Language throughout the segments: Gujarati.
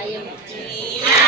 Ayam.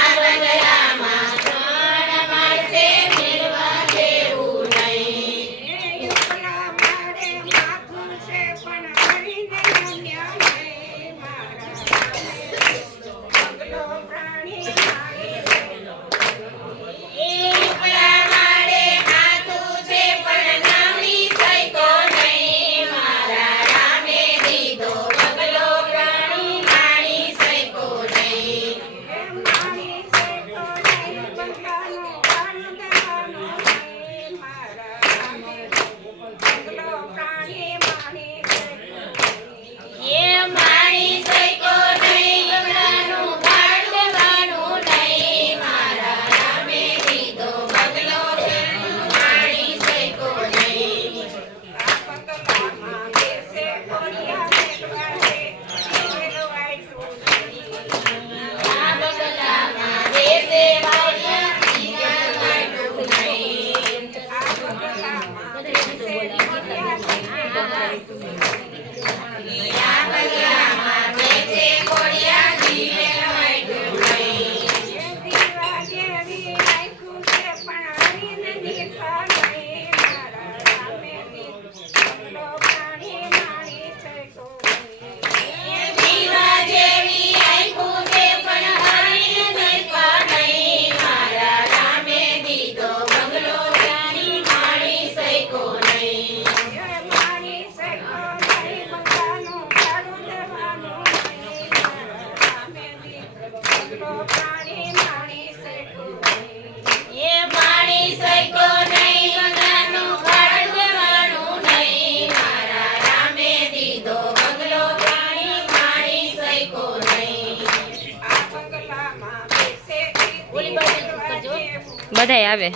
બધાય આવે.